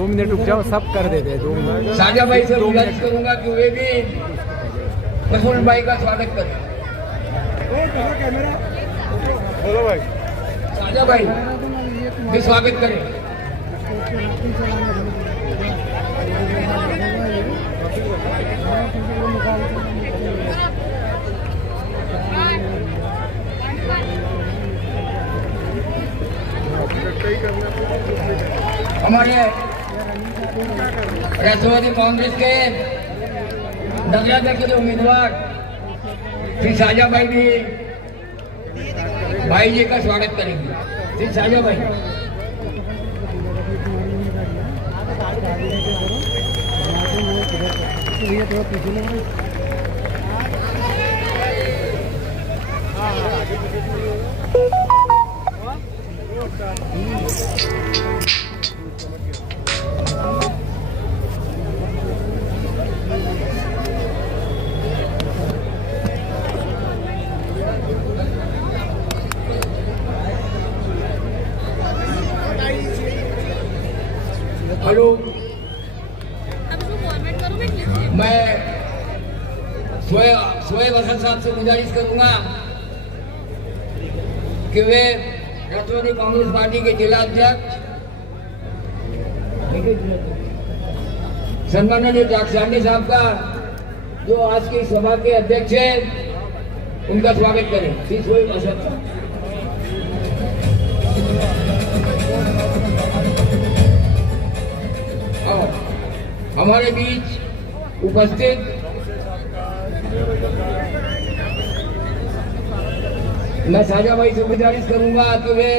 2 minute रुक जाओ, सब कर देते हैं 2 मिनट। साजा भाई से गुजारिश करूंगा कि वे भी प्रफुल्ल भाई का स्वागत करें। हेलो भाई, साजा भाई भी स्वागत करें। हमारे राष्ट्रवादी कांग्रेस के नगराध्यक्ष के उम्मीदवार श्री साजा भाई भी भाई जी का स्वागत करेंगे। श्री साजा भाई। हेलो, मैं शोएब हसन साहब से गुजारिश करूंगा कि वे राष्ट्रवादी कांग्रेस पार्टी के जिला अध्यक्ष सम्माननीय जागसानी साहब का, जो आज की सभा के अध्यक्ष हैं, उनका स्वागत करें। श्री शोएब हसन साहब। हमारे बीच उपस्थित मैं साजा भाई से गुजारिश करूंगा कि वे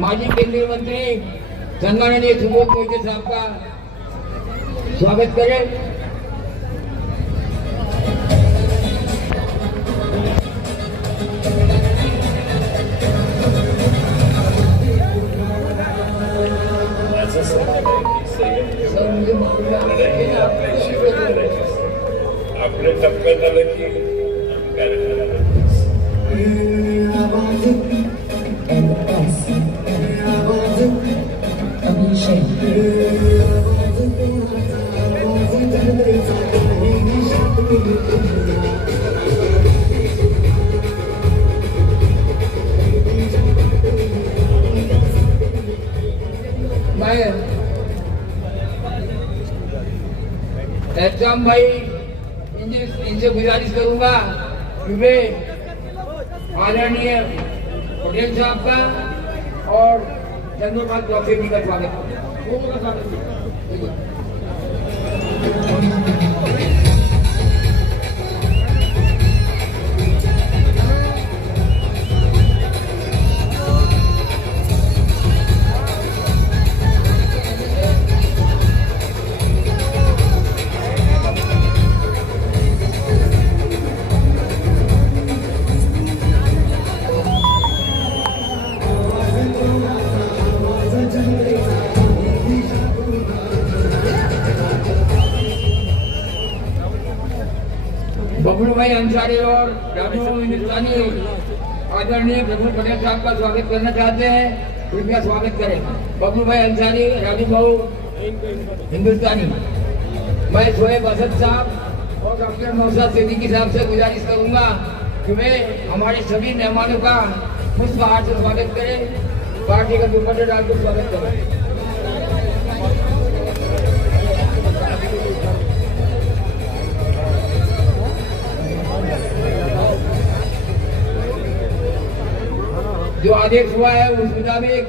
माजी केंद्रीय मंत्री सम्माननीय सुबोध मोहिते साहब का स्वागत करें। आपले टप्प्यात आलं की एहतराम भाई इनसे गुजारिश करूंगा कि वे आदरणीय पटेल साहब का और चंद्रपाल चौधरी जी का स्वागत करें। बबलू भाई अंसारी और राजू हिंदुस्तानी आदरणीय प्रफुल्ल पटेल साहब का स्वागत करना चाहते हैं, कृपया स्वागत करें। बबलू भाई अंसारी, राजू भाऊ हिंदुस्तानी। मैं शोएब हसन साहब और डॉक्टर नौशाद सिद्दीकी साहब से गुजारिश करूंगा कि वे हमारे सभी मेहमानों का पुष्पहार से स्वागत करें, पार्टी का दुपट्टा डालकर स्वागत करें। जो आदेश हुआ है उस मुताबिक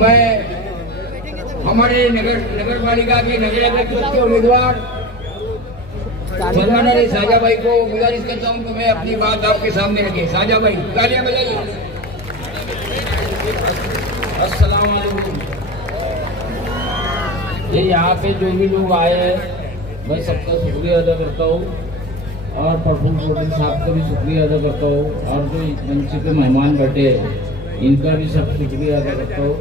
मैं हमारे नगर पालिका के नगराध्यक्ष के उम्मीदवार सम्माननीय साजा भाई को गुजारिश करता हूं कि मैं अपनी बात आपके सामने रखे। साजा भाई, तालियां बजाइए। अस्सलाम वालेकुम। ये यहाँ पे जो भी लोग आए हैं, मैं सबका शुक्रिया अदा करता हूँ और प्रफुल्ल पटेल साहब का भी शुक्रिया अदा करता हूँ और जो मंच के मेहमान बैठे हैं इनका भी सब शुक्रिया अदा करता हूँ।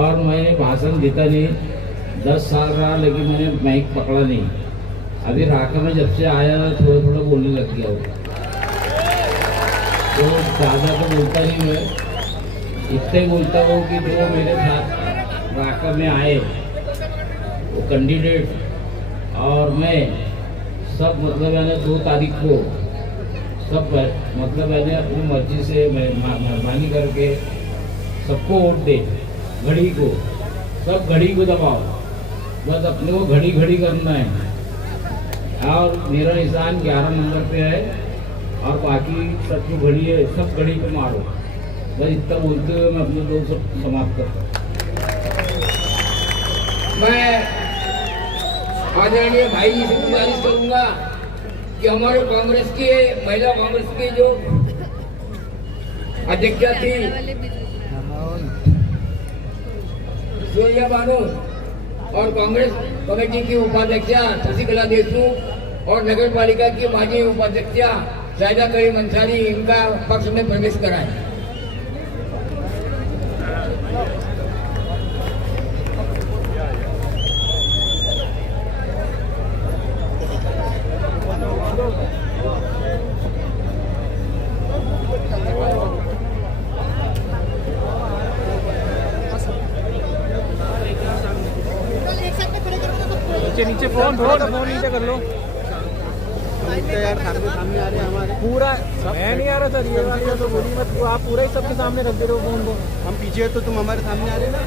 और मैंने भाषण देता नहीं, 10 साल रहा लेकिन मैंने माइक पकड़ा नहीं। अभी राका में जब से आया थोड़ा थोड़ा बोलने लग गया हूँ, तो ज़्यादा तो बोलता नहीं मैं, इतने बोलता हूँ कि जो मेरे साथ राका में आए वो कैंडिडेट और मैं सब मतलब यानी 2 तारीख को सब मतलब यानी अपनी मर्जी से मेहरबानी करके सबको वोट दे, घड़ी को सब घड़ी को दबाओ, बस अपने को घड़ी घड़ी करना है। और मेरा निशान 11 नंबर पे है और बाकी सब जो घड़ी है सब घड़ी पे मारो। बस इतना बोलते हुए मैं अपने लोग सब समाप्त करता हूँ। मैं आदरणीय भाई जी से गुजारिश करूंगा कि हमारे कांग्रेस की महिला कांग्रेस की जो अध्यक्षा थी सूर्या बानो और कांग्रेस कमेटी की उपाध्यक्षा शशिकला देशमुख और नगर पालिका की माजी उपाध्यक्षा शाहिदा करीम अंसारी इनका पक्ष में प्रवेश कराएं। नीचे फोन थोड़ा सा फोन नीचे कर लो यार, सामने आ रहे हैं हमारे पूरा। मैं नहीं आ रहा सर, ये वाली तो बोली मत, आप पूरा ही सबके सामने रख दे रहे हो फोन को। हम पीछे तो तुम हमारे सामने आ रहे ना।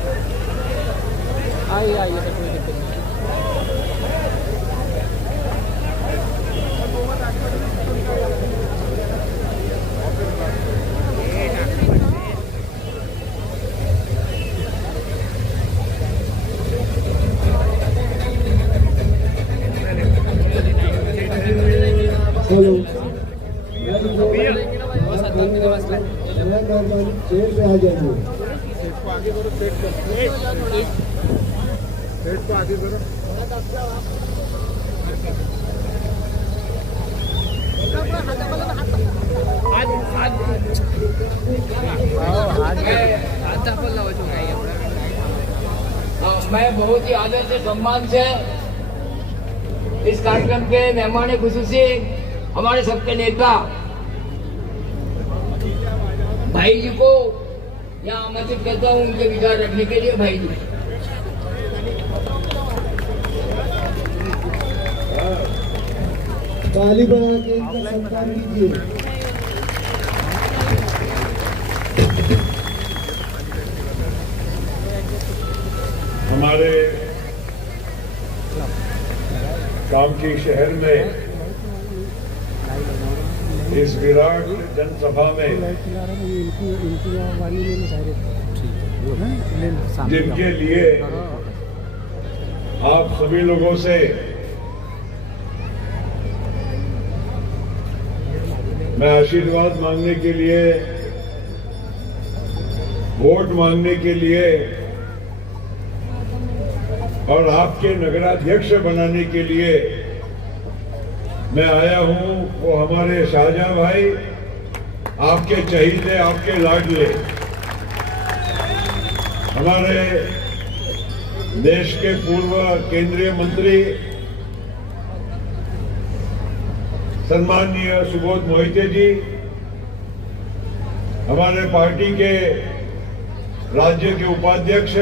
आइए आइए सर, कोई दिक्कत नहीं। चेयर पे आ जाएंगे। आगे करो, सेट को आगे करो। मैं बहुत ही आदर से सम्मान से इस कार्यक्रम के मेहमान खुसूसी हमारे सबके नेता भाई जी को यहाँ आमंत्रित करता हूँ उनके विचार रखने के लिए। भाई जी ताली बना के इनका सम्मान कीजिए। हमारे कामकी शहर में इस विराट जनसभा में जिनके लिए आप सभी लोगों से मैं आशीर्वाद मांगने के लिए, वोट मांगने के लिए और आपके नगराध्यक्ष बनाने के लिए मैं आया हूं, वो हमारे शाहजहां भाई, आपके चहीते, आपके लाडले, हमारे देश के पूर्व केंद्रीय मंत्री सम्माननीय सुबोध मोहिते जी, हमारे पार्टी के राज्य के उपाध्यक्ष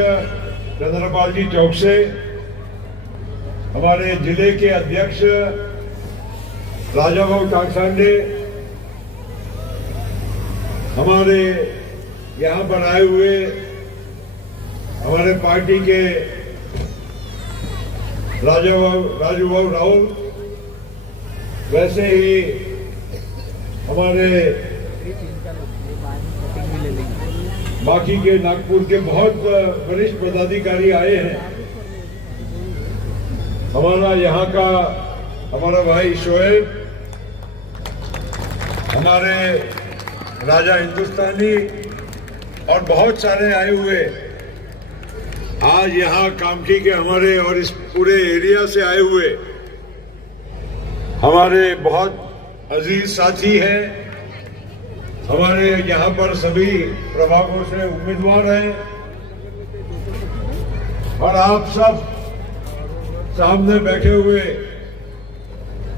चंद्रपाल जी चौकसे, हमारे जिले के अध्यक्ष राजाभाऊ टाकसांडे, हमारे यहाँ पर आए हुए हमारे पार्टी के राजूभाऊ राहुल, वैसे ही हमारे बाकी के नागपुर के बहुत वरिष्ठ पदाधिकारी आए हैं। हमारा यहाँ का हमारा भाई शोएब, हमारे राजा हिंदुस्तानी और बहुत सारे आए हुए आज यहाँ कामठी के हमारे और इस पूरे एरिया से आए हुए हमारे बहुत अजीज साथी हैं। हमारे यहाँ पर सभी प्रभागों से उम्मीदवार हैं और आप सब सामने बैठे हुए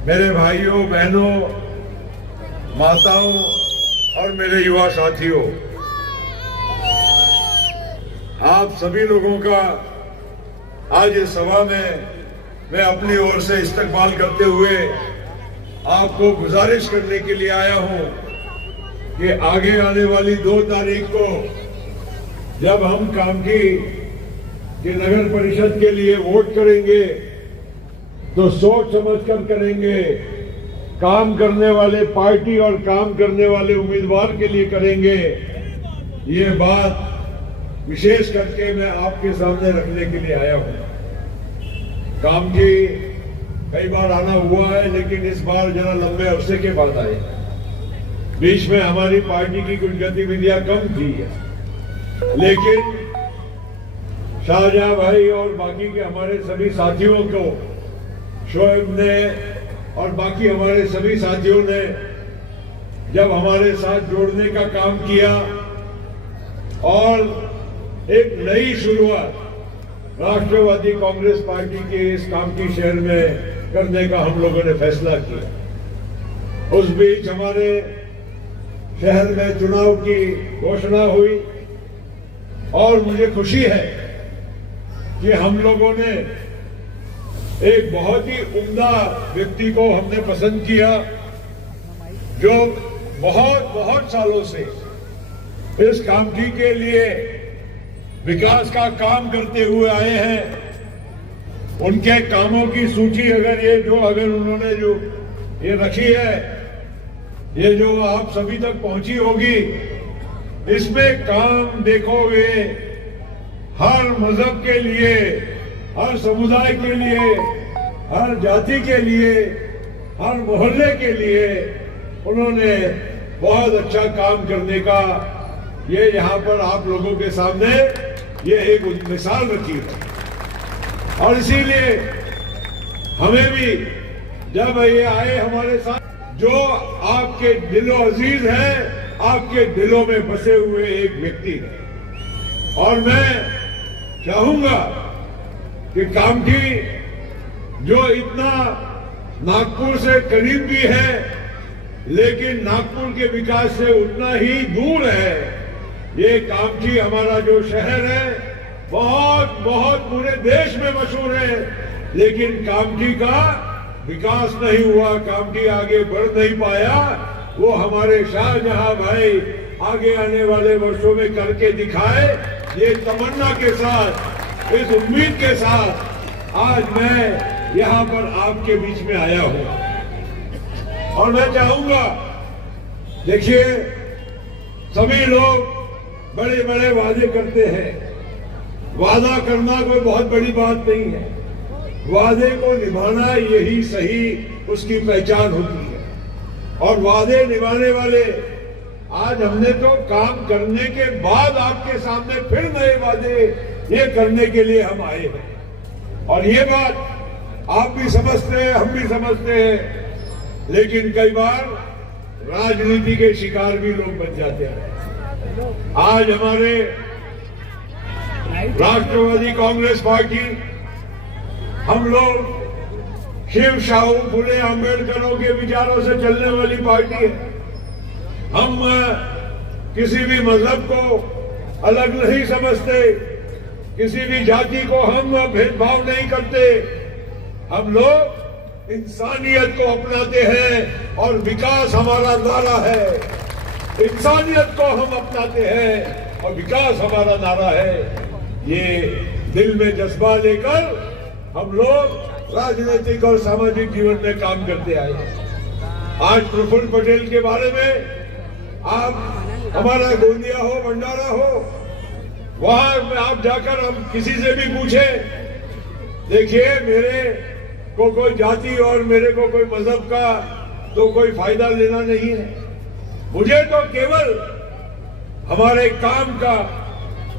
मेरे भाइयों बहनों माताओं और मेरे युवा साथियों, आप आप सभी लोगों का आज इस सभा में मैं अपनी ओर से इस्तकबाल करते हुए आपको गुजारिश करने के लिए आया हूं कि आगे आने वाली 2 तारीख को जब हम कामठी की नगर परिषद के लिए वोट करेंगे तो सोच समझकर करेंगे, काम करने वाले पार्टी और काम करने वाले उम्मीदवार के लिए करेंगे। ये बात विशेष करके मैं आपके सामने रखने के लिए आया हूं। कामठी कई बार आना हुआ है, लेकिन इस बार जरा लंबे अरसे के बाद आए। बीच में हमारी पार्टी की कुछ गतिविधियां कम थी, लेकिन शाहजहां भाई और बाकी के हमारे सभी साथियों को, शोएब ने और बाकी हमारे सभी साथियों ने जब हमारे साथ जोड़ने का काम किया और एक नई शुरुआत राष्ट्रवादी कांग्रेस पार्टी के इस कामठी शहर में करने का हम लोगों ने फैसला किया। उस बीच हमारे शहर में चुनाव की घोषणा हुई और मुझे खुशी है कि हम लोगों ने एक बहुत ही उम्दा व्यक्ति को हमने पसंद किया, जो बहुत सालों से इस कामठी के लिए विकास का काम करते हुए आए हैं। उनके कामों की सूची अगर उन्होंने जो ये रखी है, ये जो आप सभी तक पहुंची होगी, इसमें काम देखोगे हर मजहब के लिए, हर समुदाय के लिए, हर जाति के लिए, हर मोहल्ले के लिए उन्होंने बहुत अच्छा काम करने का ये यहाँ पर आप लोगों के सामने ये एक मिसाल रखी है। और इसीलिए हमें भी जब ये आए हमारे साथ, जो आपके दिलो अजीज है, आपके दिलों में बसे हुए एक व्यक्ति है। और मैं चाहूंगा कि कामठी जो इतना नागपुर से करीब भी है, लेकिन नागपुर के विकास से उतना ही दूर है। ये कामठी हमारा जो शहर है बहुत पूरे देश में मशहूर है, लेकिन कामठी का विकास नहीं हुआ, कामठी आगे बढ़ नहीं पाया। वो हमारे शाहजहां भाई आगे आने वाले वर्षों में करके दिखाए। ये तमन्ना के साथ, इस उम्मीद के साथ आज मैं यहाँ पर आपके बीच में आया हूँ। और मैं चाहूंगा, देखिए सभी लोग बड़े बड़े वादे करते हैं। वादा करना कोई बहुत बड़ी बात नहीं है, वादे को निभाना यही सही उसकी पहचान होती है। और वादे निभाने वाले, आज हमने तो काम करने के बाद आपके सामने फिर नए वादे ये करने के लिए हम आए हैं। और ये बात आप भी समझते हैं, हम भी समझते हैं, लेकिन कई बार राजनीति के शिकार भी लोग बन जाते हैं। आज हमारे राष्ट्रवादी कांग्रेस पार्टी, हम लोग शिव शाहू फुले आंबेडकरों के विचारों से चलने वाली पार्टी है। हम किसी भी मजहब को अलग नहीं समझते, किसी भी जाति को हम भेदभाव नहीं करते। हम लोग इंसानियत को अपनाते हैं और विकास हमारा नारा है। इंसानियत को हम अपनाते हैं और विकास हमारा नारा है। ये दिल में जज्बा लेकर हम लोग राजनीतिक और सामाजिक जीवन में काम करते आए हैं। आज प्रफुल्ल पटेल के बारे में आप हमारा गोंदिया हो, भंडारा हो, वहां आप जाकर हम किसी से भी पूछे, देखिए मेरे को कोई जाति और मेरे को कोई मजहब का तो कोई फायदा लेना नहीं है। मुझे तो केवल हमारे काम का,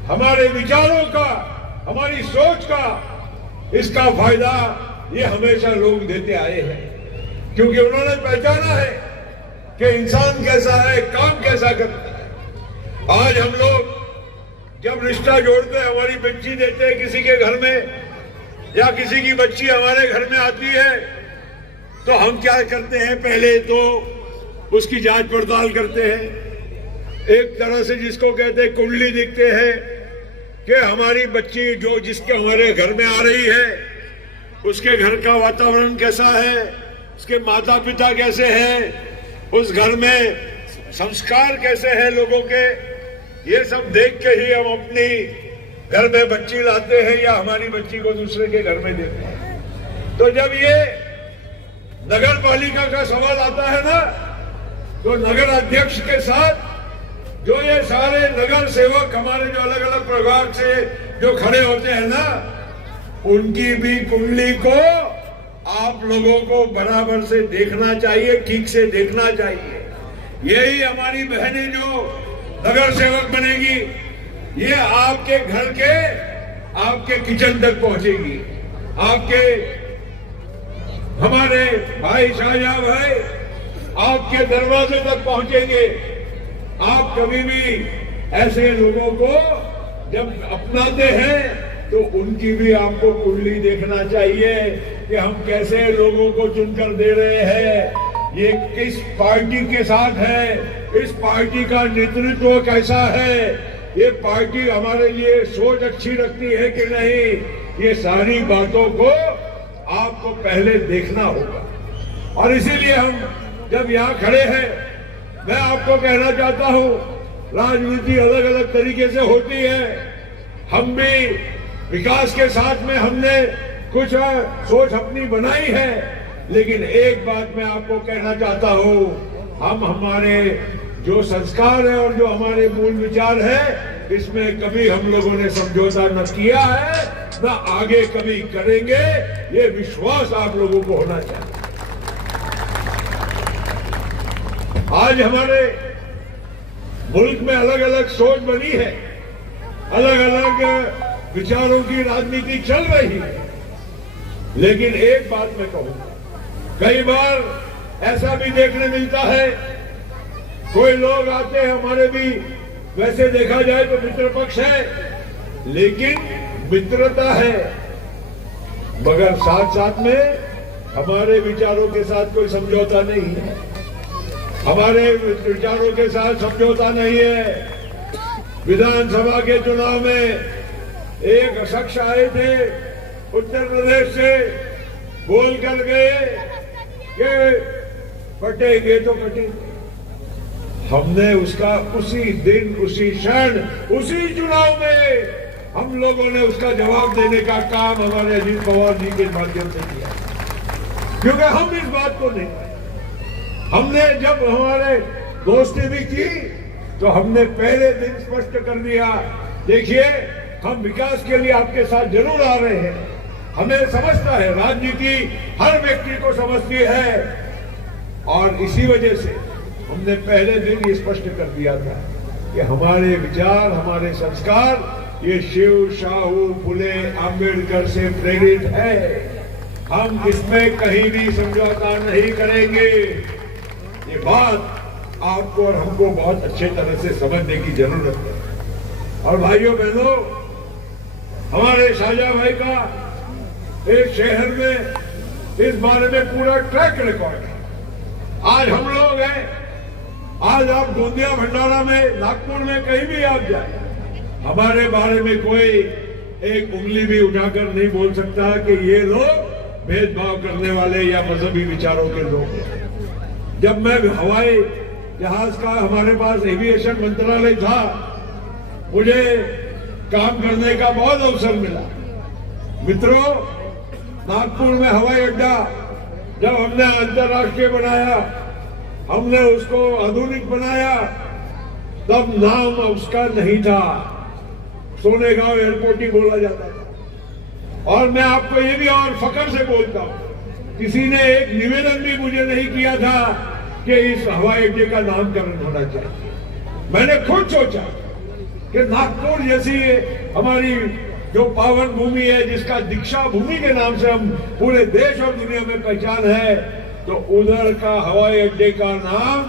हमारे विचारों का, हमारी सोच का, इसका फायदा ये हमेशा लोग देते आए हैं, क्योंकि उन्होंने पहचाना है कि इंसान कैसा है, काम कैसा करता है। आज हम लोग जब रिश्ता जोड़ते हैं, हमारी बच्ची देते हैं किसी के घर में, या किसी की बच्ची हमारे घर में आती है, तो हम क्या करते हैं, पहले तो उसकी जांच पड़ताल करते हैं। एक तरह से जिसको कहते हैं कुंडली देखते हैं कि हमारी बच्ची जो जिसके हमारे घर में आ रही है उसके घर का वातावरण कैसा है, उसके माता पिता कैसे हैं, उस घर में संस्कार कैसे हैं लोगों के, ये सब देख के ही हम अपनी घर में बच्ची लाते हैं या हमारी बच्ची को दूसरे के घर में देते हैं। तो जब ये नगर पालिका का सवाल आता है ना, तो नगर अध्यक्ष के साथ जो ये सारे नगर सेवक हमारे जो अलग अलग प्रभाग से जो खड़े होते हैं ना, उनकी भी कुंडली को आप लोगों को बराबर से देखना चाहिए, ठीक से देखना चाहिए। यही हमारी बहनें जो नगर सेवक बनेगी, ये आपके घर के आपके किचन तक पहुंचेगी, आपके हमारे भाई शाहजहां भाई आपके दरवाजे तक पहुंचेंगे। आप कभी भी ऐसे लोगों को जब अपनाते हैं तो उनकी भी आपको कुंडली देखना चाहिए कि हम कैसे लोगों को चुनकर दे रहे हैं, ये किस पार्टी के साथ है, इस पार्टी का नेतृत्व कैसा है, ये पार्टी हमारे लिए सोच अच्छी रखती है कि नहीं, ये सारी बातों को आपको पहले देखना होगा। और इसीलिए हम जब यहाँ खड़े हैं, मैं आपको कहना चाहता हूँ, राजनीति अलग अलग तरीके से होती है। हम भी विकास के साथ में हमने कुछ सोच अपनी बनाई है, लेकिन एक बात मैं आपको कहना चाहता हूँ, हम हमारे जो संस्कार है और जो हमारे मूल विचार है, इसमें कभी हम लोगों ने समझौता न किया है, न आगे कभी करेंगे। ये विश्वास आप लोगों को होना चाहिए। आज हमारे मुल्क में अलग अलग सोच बनी है, अलग अलग विचारों की राजनीति चल रही है, लेकिन एक बात मैं कहूंगा, कई बार ऐसा भी देखने मिलता है, कोई लोग आते हैं हमारे भी, वैसे देखा जाए तो मित्र पक्ष है, लेकिन मित्रता है, मगर साथ साथ में हमारे विचारों के साथ कोई समझौता नहीं है, हमारे विचारों के साथ समझौता नहीं है। विधानसभा के चुनाव में एक शख्स आए थे उत्तर प्रदेश से, बोल कर गए कि कटेंगे तो कटेंगे। हमने उसका उसी दिन, उसी क्षण, उसी चुनाव में हम लोगों ने उसका जवाब देने का काम हमारे अजीत पवार जी के माध्यम से किया, क्योंकि हम इस बात को नहीं, हमने जब हमारे दोस्ती भी की तो हमने पहले दिन स्पष्ट कर दिया, देखिए हम विकास के लिए आपके साथ जरूर आ रहे हैं। हमें समझता है, राजनीति हर व्यक्ति को समझती है, और इसी वजह से हमने पहले दिन ये स्पष्ट कर दिया था कि हमारे विचार, हमारे संस्कार ये शिव, शाहू, फुले, आंबेडकर से प्रेरित है। हम इसमें कहीं भी समझौता नहीं करेंगे। ये बात आपको और हमको बहुत अच्छे तरह से समझने की जरूरत है। और भाइयों बहनों, हमारे शाहजहां भाई का एक शहर में इस बारे में पूरा ट्रैक रिकॉर्ड है। आज हम लोग हैं, आज आप गोंदिया, भंडारा में, नागपुर में कहीं भी आप जाए, हमारे बारे में कोई एक उंगली भी उठाकर नहीं बोल सकता कि ये लोग भेदभाव करने वाले या मजहबी विचारों के लोग हैं। जब मैं हवाई जहाज का, हमारे पास एविएशन मंत्रालय था, मुझे काम करने का बहुत अवसर मिला। मित्रों, नागपुर में हवाई अड्डा जब हमने अंतर्राष्ट्रीय बनाया, हमने उसको आधुनिक बनाया, तब नाम उसका नहीं था, सोनेगांव एयरपोर्ट ही बोला जाता था। और मैं आपको ये भी और फख्र से बोलता हूँ, किसी ने एक निवेदन भी मुझे नहीं किया था कि इस हवाई अड्डे का नामकरण होना चाहिए। मैंने खुद सोचा कि नागपुर जैसी हमारी जो पावन भूमि है, जिसका दीक्षा भूमि के नाम से हम पूरे देश और दुनिया में पहचान है, तो उधर का हवाई अड्डे का नाम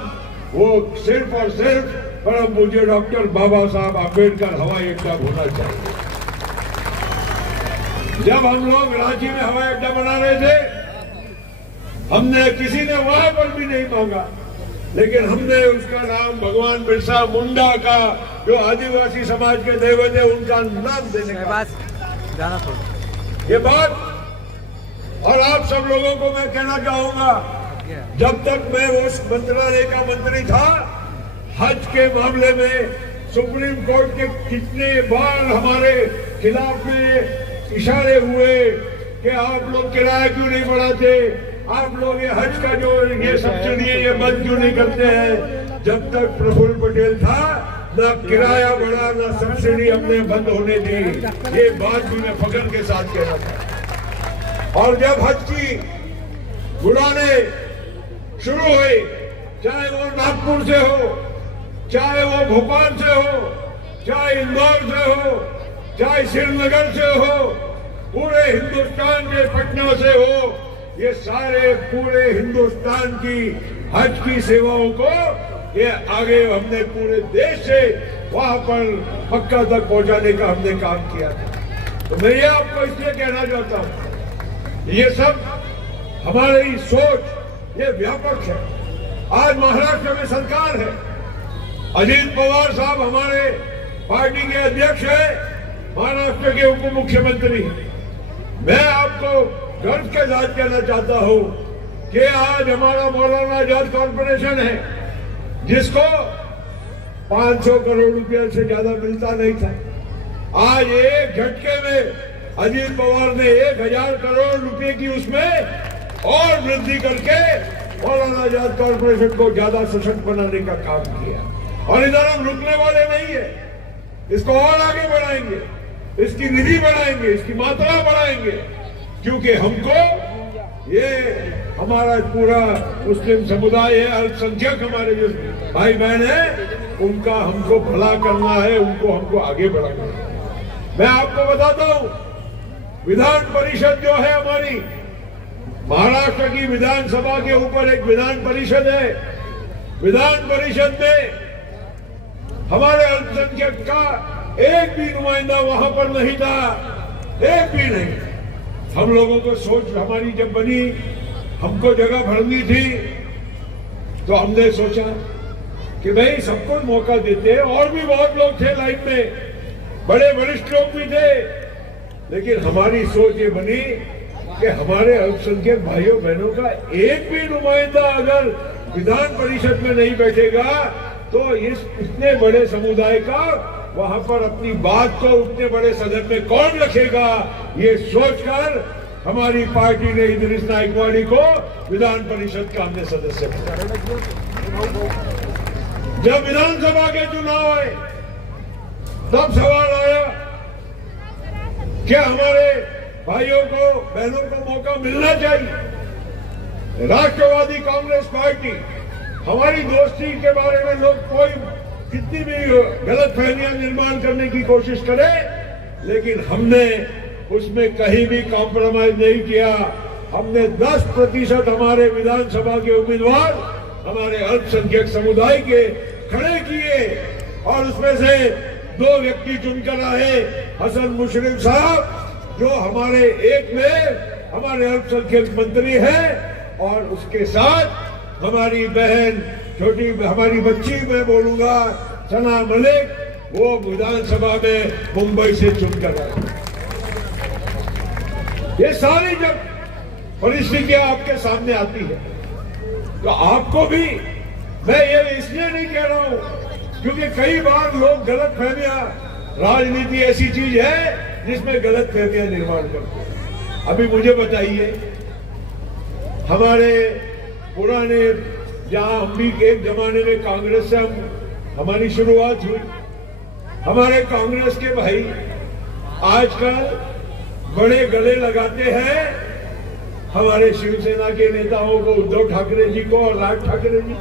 वो सिर्फ और सिर्फ परम पूज्य डॉक्टर बाबा साहब आम्बेडकर हवाई अड्डा होना चाहिए। जब हम लोग रांची में हवाई अड्डा बना रहे थे, हमने किसी ने वहां पर भी नहीं मांगा लेकिन हमने उसका नाम भगवान बिरसा मुंडा का, जो आदिवासी समाज के देवत है, उनका नाम देने का जाना थोड़ा ये बात। और आप सब लोगों को मैं कहना चाहूंगा, जब तक मैं उस मंत्रालय का मंत्री था, हज के मामले में सुप्रीम कोर्ट के कितने बार हमारे खिलाफ में इशारे हुए कि आप लोग किराया क्यों नहीं बढ़ाते, आप लोग ये हज का जो ये सब्सिडी है ये बंद क्यों नहीं करते हैं। जब तक प्रफुल्ल पटेल था, ना किराया बढ़ा ना सब्सिडी हमने बंद होने दी। ये बात भी मैं फख्र के साथ कहना था। और जब हज की उड़ाने शुरू हुई, चाहे वो नागपुर से हो, चाहे वो भोपाल से हो, चाहे इंदौर से हो, चाहे श्रीनगर से हो, पूरे हिंदुस्तान के पटना से हो, ये सारे पूरे हिंदुस्तान की हज की सेवाओं को ये आगे हमने पूरे देश से वहां पर मक्का तक पहुंचाने का हमने काम किया था। तो मैं ये आपको इसलिए कहना चाहता हूं, ये सब हमारी सोच ये व्यापक है। आज महाराष्ट्र में सरकार है, अजीत पवार साहब हमारे पार्टी के अध्यक्ष है, महाराष्ट्र के उप मुख्यमंत्री। मैं आपको गर्व के साथ कहना चाहता हूं कि आज हमारा मौलाना आजाद कॉर्पोरेशन है, जिसको 500 करोड़ रुपए से ज्यादा मिलता नहीं था, आज एक झटके में अजीत पवार ने 1000 करोड़ रुपए की उसमें और वृद्धि करके मौलाना आजाद कॉर्पोरेशन को ज्यादा सशक्त बनाने का काम किया। और इधर हम रुकने वाले नहीं है, इसको और आगे बढ़ाएंगे, इसकी निधि बढ़ाएंगे, इसकी मात्रा बढ़ाएंगे, क्योंकि हमको ये हमारा पूरा मुस्लिम समुदाय है, अल्पसंख्यक हमारे जो भाई बहन है, उनका हमको भला करना है, उनको हमको आगे बढ़ाना है। मैं आपको बताता हूं, विधान परिषद जो है हमारी महाराष्ट्र की विधानसभा के ऊपर एक विधान परिषद है। विधान परिषद में हमारे अल्पसंख्यक का एक भी नुमाइंदा वहां पर नहीं था, एक भी नहीं। हम लोगों को सोच हमारी जब बनी, हमको जगह भरनी थी, तो हमने सोचा कि भाई सबको मौका देते हैं। और भी बहुत लोग थे लाइन में, बड़े वरिष्ठ लोग भी थे, लेकिन हमारी सोच ये बनी कि हमारे अल्पसंख्यक भाइयों बहनों का एक भी नुमाइंदा अगर विधान परिषद में नहीं बैठेगा, तो इस इतने बड़े समुदाय का वहां पर अपनी बात को उतने बड़े सदन में कौन रखेगा। ये सोचकर हमारी पार्टी ने इदरीस नाइकवाडी को विधान परिषद का हमने सदस्य बनाया। जब विधानसभा के चुनाव आए, तब सवाल आया कि हमारे भाइयों को बहनों को मौका मिलना चाहिए। राष्ट्रवादी कांग्रेस पार्टी, हमारी दोस्ती के बारे में लोग कोई कितनी भी गलत फहमियां निर्माण करने की कोशिश करे, लेकिन हमने उसमें कहीं भी कॉम्प्रोमाइज नहीं किया। हमने 10% हमारे विधानसभा के उम्मीदवार हमारे अल्पसंख्यक समुदाय के खड़े किए, और उसमें से 2 व्यक्ति चुनकर आए, हसन मुशर्रफ साहब जो हमारे एक में हमारे अल्पसंख्यक मंत्री हैं, और उसके साथ हमारी बहन छोटी हमारी बच्ची मैं बोलूंगा सना मलिक, वो विधानसभा में मुंबई से चुनकर आए। ये सारी जब परिस्थितियां आपके सामने आती है, तो आपको भी मैं ये इसलिए नहीं कह रहा हूं क्योंकि कई बार लोग गलत फहमियां, राजनीति ऐसी चीज है जिसमें गलत फहमियां निर्माण करते हैं। अभी मुझे बताइए, हमारे पुराने जहां हम भी एक जमाने में कांग्रेस से हमारी शुरुआत हुई, हमारे कांग्रेस के भाई आजकल बड़े गले लगाते हैं हमारे शिवसेना के नेताओं को, उद्धव ठाकरे जी को और राज ठाकरे जी।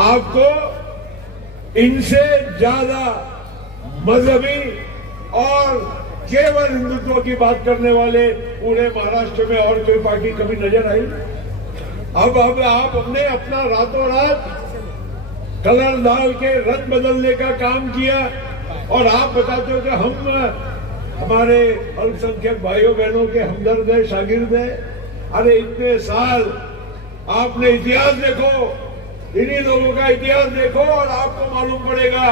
आपको इनसे ज्यादा मजहबी और केवल हिंदुत्व की बात करने वाले पूरे महाराष्ट्र में और कोई पार्टी कभी नजर आई? अब आप हमने अपना रातों रात कलर डाल के रंग बदलने का काम किया, और आप बताते हो कि हम हमारे अल्पसंख्यक भाइयों बहनों के हमदर्द है, शागिर्द है। अरे इतने साल आपने इतिहास देखो, इन्हीं लोगों का इतिहास देखो और आपको मालूम पड़ेगा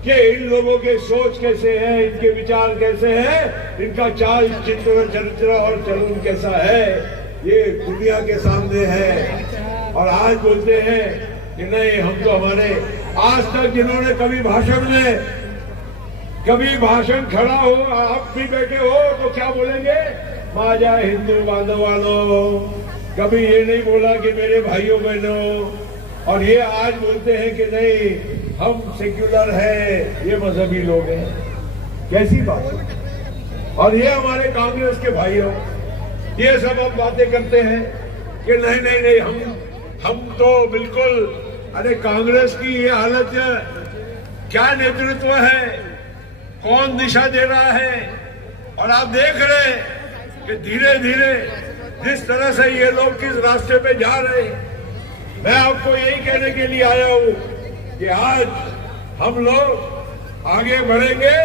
कि इन लोगों के सोच कैसे है, इनके विचार कैसे हैं, इनका चाल चित्र चरित्र और चलन कैसा है, ये दुनिया के सामने है। और आज बोलते हैं कि नहीं, हम तो हमारे आज तक जिन्होंने कभी भाषण खड़ा हो, आप भी बैठे हो तो क्या बोलेंगे, माजा हिंदू बांधवानो, कभी ये नहीं बोला कि मेरे भाइयों बहनों। और ये आज बोलते हैं कि नहीं, हम सेक्युलर हैं, ये मजहबी लोग हैं। कैसी बात है। और ये हमारे कांग्रेस के भाइयों, ये सब हम बातें करते हैं कि नहीं नहीं नहीं, हम तो बिल्कुल, अरे कांग्रेस की ये हालत है, क्या नेतृत्व है, कौन दिशा दे रहा है। और आप देख रहे हैं कि धीरे धीरे जिस तरह से ये लोग किस रास्ते पे जा रहे हैं। मैं आपको यही कहने के लिए आया हूं कि आज हम लोग आगे बढ़ेंगे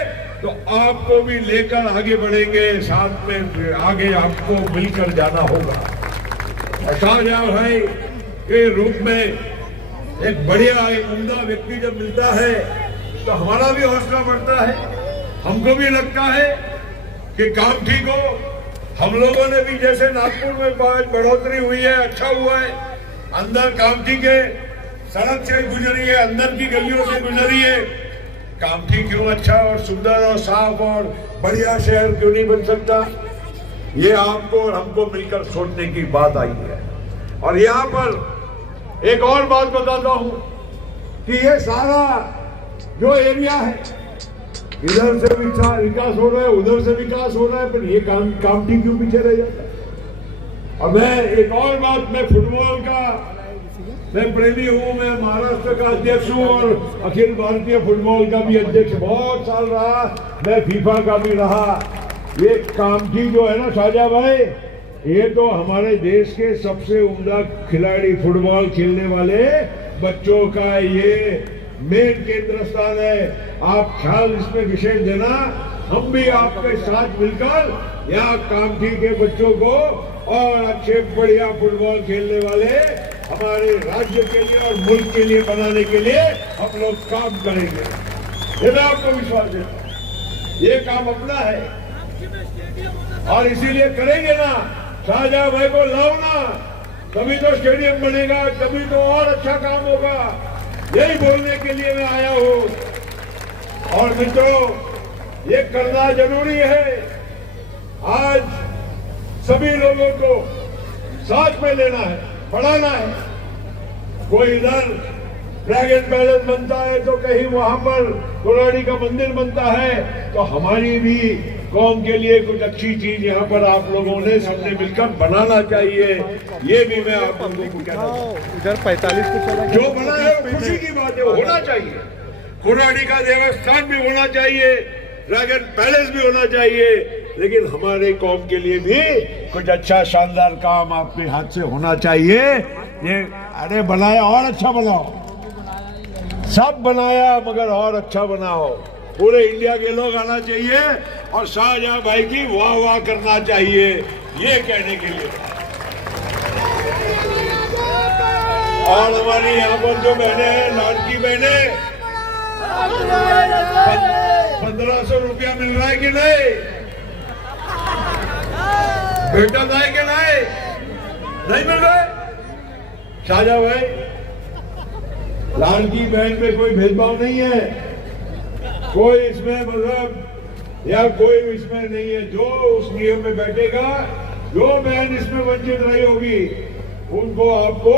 तो आपको भी लेकर आगे बढ़ेंगे, साथ में आगे आपको मिलकर जाना होगा। और शाहजहां भाई के रूप में एक बढ़िया एक उम्दा व्यक्ति जब मिलता है तो हमारा भी हौसला बढ़ता है। हमको भी लगता है कि काम ठीक हो। हम लोगों ने भी, जैसे नागपुर में बढ़ोतरी हुई है, अच्छा हुआ है, अंदर कामठी के सड़क से गुजरी है, अंदर की गलियों से गुजरी है। कामठी क्यों अच्छा और सुंदर और साफ और बढ़िया शहर क्यों नहीं बन सकता। ये आपको और हमको मिलकर सोचने की बात आई है। और यहाँ पर एक और बात बताता हूं कि ये सारा जो एरिया है, इधर से विकास हो रहा है, उधर से विकास हो रहा है, पर ये कामठी क्यों पीछे रह जाता है। और मैं एक और बात, मैं फुटबॉल का मैं प्रेमी हूं, मैं महाराष्ट्र का अध्यक्ष हूं और अखिल भारतीय फुटबॉल का भी अध्यक्ष बहुत साल रहा, मैं फीफा का भी रहा। ये कामठी जो है ना शाहजहां भाई, ये तो हमारे देश के सबसे उम्दा खिलाड़ी, फुटबॉल खेलने वाले बच्चों का ये मेन केंद्र स्थान है। आप ख्याल इसमें विशेष देना। हम भी आपके साथ मिलकर यहाँ कामठी के बच्चों को और अच्छे बढ़िया फुटबॉल खेलने वाले हमारे राज्य के लिए और मुल्क के लिए बनाने के लिए हम लोग काम करेंगे। ये मैं आपको विश्वास देता हूं, ये काम अपना है और इसीलिए करेंगे ना। शाहजहां भाई को लाओ ना, तभी तो स्टेडियम बनेगा, तभी तो और अच्छा काम होगा। यही बोलने के लिए मैं आया हूं। और मित्रों, ये करना जरूरी है। आज सभी लोगों को साथ में लेना है, बढ़ाना है। कोई इधर ड्रैगन पैलेस बनता है तो कहीं वहां पर कुराड़ी का मंदिर बनता है, तो हमारी भी कौम के लिए कुछ अच्छी चीज यहाँ पर आप लोगों ने सबने मिलकर बनाना चाहिए। ये भी मैं आप लोगों को कहना हूं। इधर 45 को चला, जो बना है खुशी की बात है, होना चाहिए। कुराड़ी का देवस्थान भी होना चाहिए, ड्रैगन पैलेस भी होना चाहिए, लेकिन हमारे कौम के लिए भी कुछ अच्छा शानदार काम आपके हाथ से होना चाहिए। ये अरे बनाया और अच्छा बनाओ, सब बनाया मगर और अच्छा बनाओ। पूरे इंडिया के लोग आना चाहिए और शाहजहां भाई की वाह वाह करना चाहिए, ये कहने के लिए। और हमारी यहाँ पर जो बहनें हैं, लाडकी बहनें, 1500 रुपया मिल रहा है कि नहीं, बेटा है कि नहीं मिल रहा है। शाहजहां भाई, लाडकी बहन में कोई भेदभाव नहीं है, कोई इसमें मतलब या कोई इसमें नहीं है। जो उस नियम में बैठेगा, जो बहन इसमें वंचित रही होगी, उनको आपको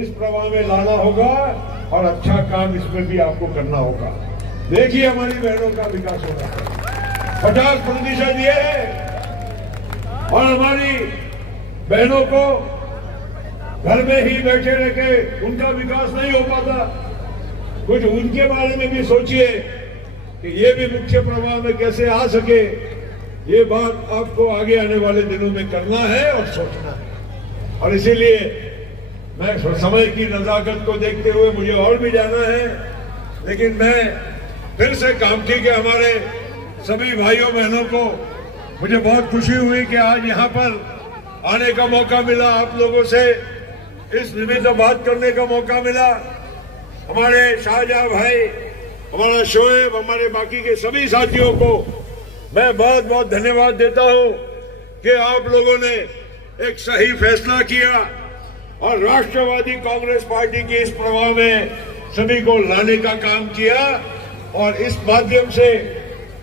इस प्रवाह में लाना होगा और अच्छा काम इसमें भी आपको करना होगा। देखिए हमारी बहनों का विकास होगा, 50% ये है। और हमारी बहनों को घर में ही बैठे रह के उनका विकास नहीं हो पाता, कुछ उनके बारे में भी सोचिए कि ये भी मुख्य प्रवाह में कैसे आ सके। ये बात आपको आगे आने वाले दिनों में करना है और सोचना है। और इसीलिए मैं समय की नजाकत को देखते हुए मुझे और भी जाना है, लेकिन मैं फिर से कामठी के हमारे सभी भाइयों बहनों को, मुझे बहुत खुशी हुई कि आज यहाँ पर आने का मौका मिला, आप लोगों से इस निमित्त बात करने का मौका मिला। हमारे शाहजहां भाई, हमारा शोएब, हमारे बाकी के सभी साथियों को मैं बहुत बहुत धन्यवाद देता हूं कि आप लोगों ने एक सही फैसला किया और राष्ट्रवादी कांग्रेस पार्टी के इस प्रवाह में सभी को लाने का काम किया। और इस माध्यम से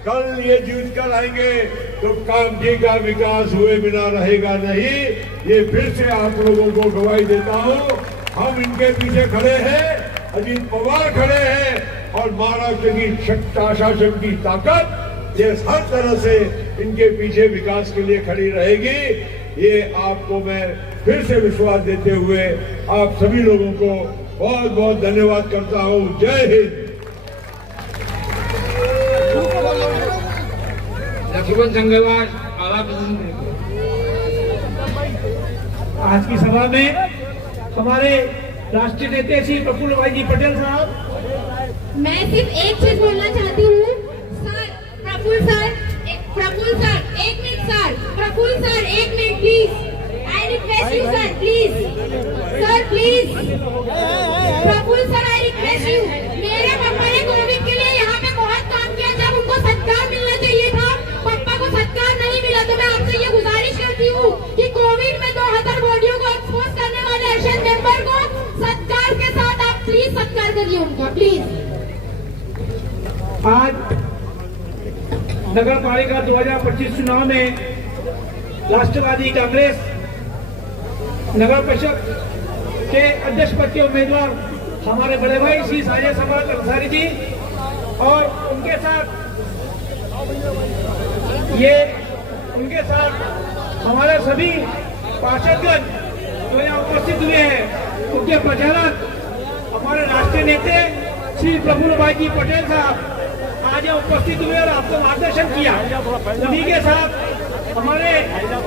कल ये जीत कर आएंगे तो काम जी का विकास हुए बिना रहेगा नहीं। ये फिर से आप लोगों को गवाही देता हूं। हम इनके पीछे खड़े हैं, अजीत पवार खड़े हैं और महाराष्ट्र की शासन की ताकत ये हर तरह से इनके पीछे विकास के लिए खड़ी रहेगी। ये आपको मैं फिर से विश्वास देते हुए आप सभी लोगों को बहुत बहुत धन्यवाद करता हूं। जय हिंद। लक्ष्मण संघवार आज की सभा में हमारे राष्ट्रीय नेता श्री प्रफुल्ल भाई जी पटेल साहब, मैं सिर्फ एक चीज बोलना चाहती हूँ सर, प्रफुल्ल सर, एक मिनट सर, प्रफुल्ल सर, एक minute please, I request you sir, please sir, please Praful sir, I request you. मेरे पापा ने कोविड के लिए यहाँ पे बहुत काम किया, जब उनको सत्कार मिलना चाहिए था, पापा को सत्कार नहीं मिला। तो मैं आपसे ये गुजारिश करती हूँ कि कोविड में 2000 बॉडियों को एक्सपोज करने वाले एशियन मेंबर को सत्कार के साथ आप प्लीज सत्कार करिए उनका, प्लीज। आज नगर पालिका 2025 चुनाव में राष्ट्रवादी कांग्रेस नगर परिषद के अध्यक्ष पद के उम्मीदवार हमारे बड़े भाई श्री साजे समाज अंसारी जी और उनके साथ हमारे सभी पार्षदगण जो यहाँ उपस्थित हुए हैं, उनके प्रचारक हमारे राष्ट्रीय नेता श्री प्रफुल्ल भाई जी पटेल साहब आज यहाँ उपस्थित हुए और आपको मार्गदर्शन किया। उन्हीं के साथ हमारे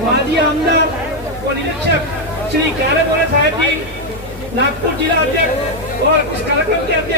माजी आमदार और निरीक्षक श्री कारेगोरे साहब जी, नागपुर जिला अध्यक्ष और इस कार्यक्रम के अध्यक्ष